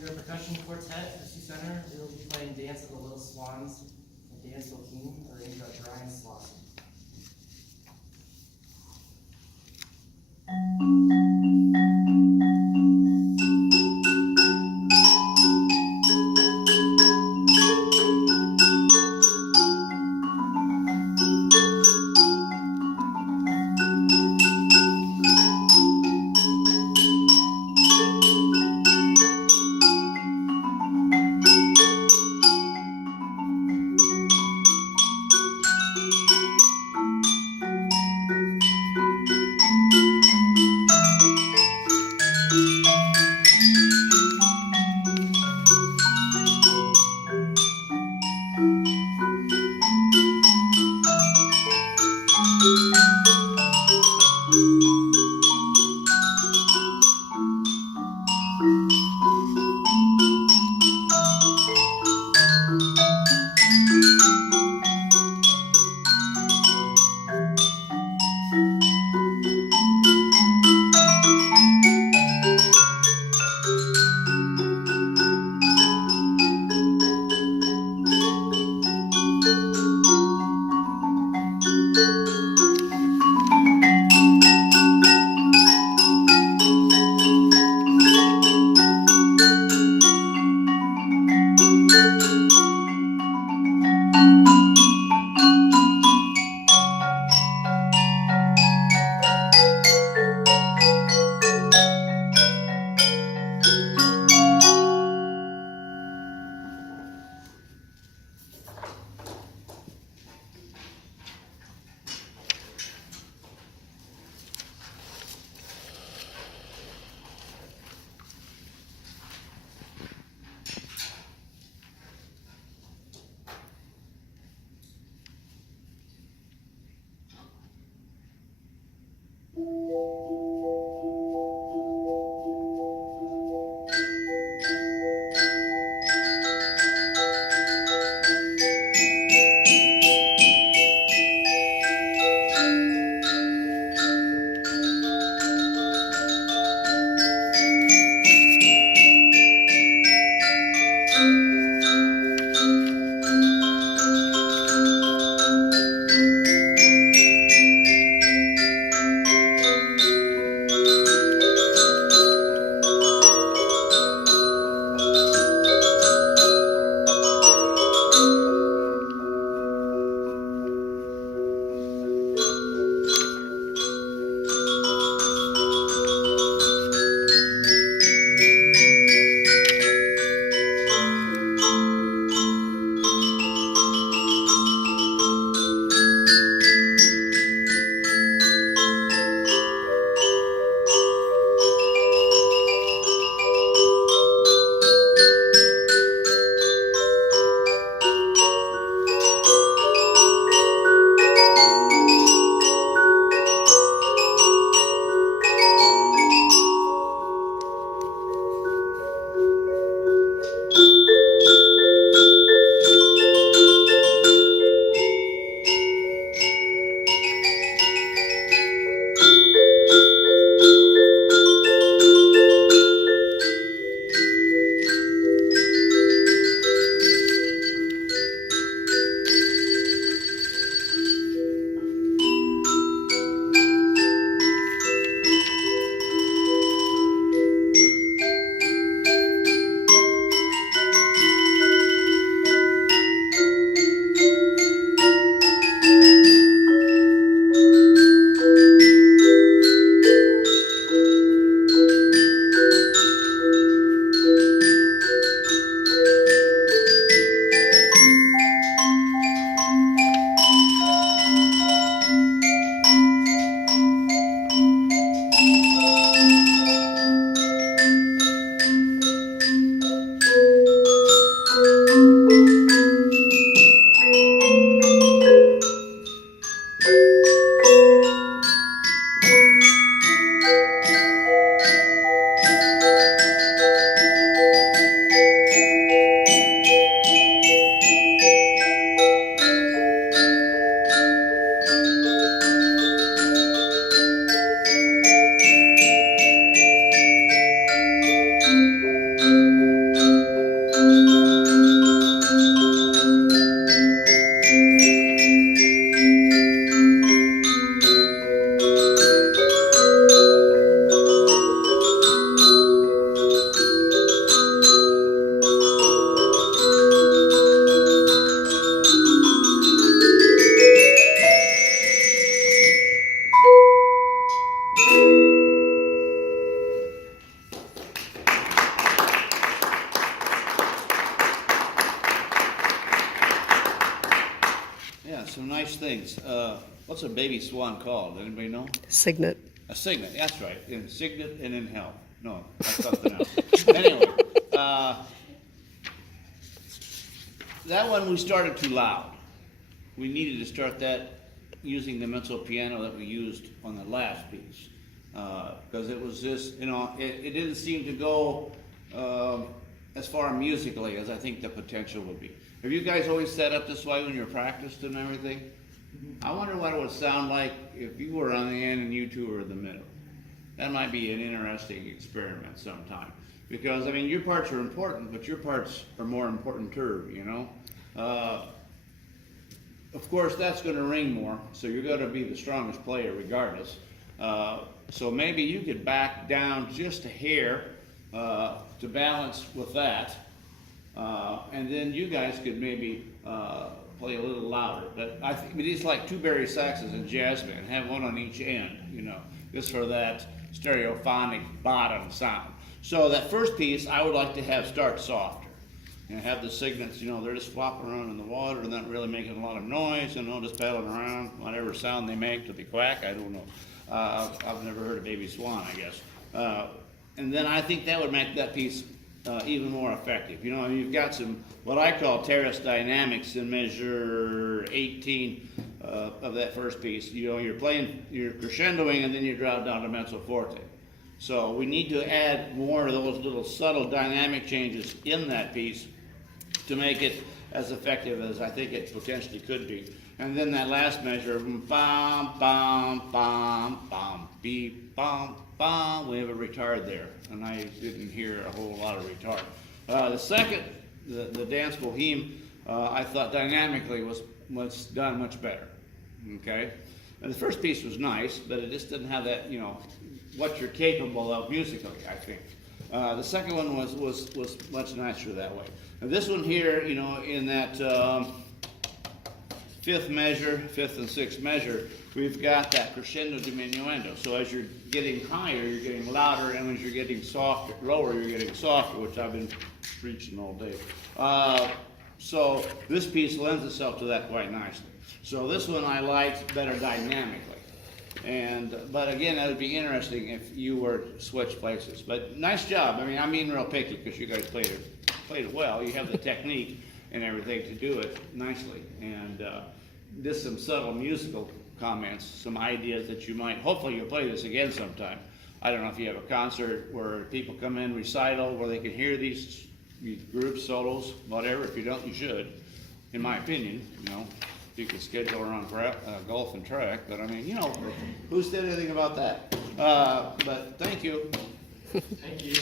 We're a percussion quartet for Sioux Center. We will be playing Dance of the Little Swans, a dance theme arranged by Brian Slauson. some nice things. What's a baby swan called? Anybody know? Signet. A signet, that's right. In signet and in hell. No, that's something else. Anyway, that one we started too loud. We needed to start that using the mezzo piano that we used on the last piece. Because it was just, it didn't seem to go as far musically as I think the potential would be. Have you guys always set up this way when you're practiced and everything? I wonder what it would sound like if you were on the end and you two were in the middle. That might be an interesting experiment sometime. Because, I mean, your parts are important, but your parts are more important too, you know? Of course, that's going to ring more, so you're going to be the strongest player regardless. So maybe you could back down just a hair to balance with that. And then you guys could maybe play a little louder. But I think it's like two Barry saxes in jazz band, have one on each end, just for that stereophonic bottom sound. So that first piece, I would like to have start softer. Have the signets, they're just flopping around in the water, not really making a lot of noise, just paddling around, whatever sound they make till they quack, I don't know. I've never heard a baby swan, I guess. And then I think that would make that piece even more effective. You've got some, what I call terrace dynamics in measure 18 of that first piece. You're crescendoing and then you drop down to mezzo forte. So we need to add more of those little subtle dynamic changes in that piece to make it as effective as I think it potentially could be. And then that last measure, bam, bam, bam, bam, beep, bam, bam, we have a retard there. And I didn't hear a whole lot of retard. The second, the dance boheme, I thought dynamically was done much better, okay? And the first piece was nice, but it just didn't have that, what you're capable of musically, I think. The second one was much nicer that way. And this one here, in that fifth and sixth measure, we've got that crescendo diminuendo. So as you're getting higher, you're getting louder, and as you're getting softer, lower, you're getting softer, which I've been preaching all day. So this piece lends itself to that quite nicely. So this one I liked better dynamically. But again, that would be interesting if you were to switch places. But nice job. I mean real picky because you guys played it well. You have the technique and everything to do it nicely. And just some subtle musical comments, some ideas that you might, hopefully you'll play this again sometime. I don't know if you have a concert where people come in, recital, where they can hear these groups, solos, whatever. If you don't, you should, in my opinion, You could schedule around golf and track, but I mean, who said anything about that? But thank you. Thank you.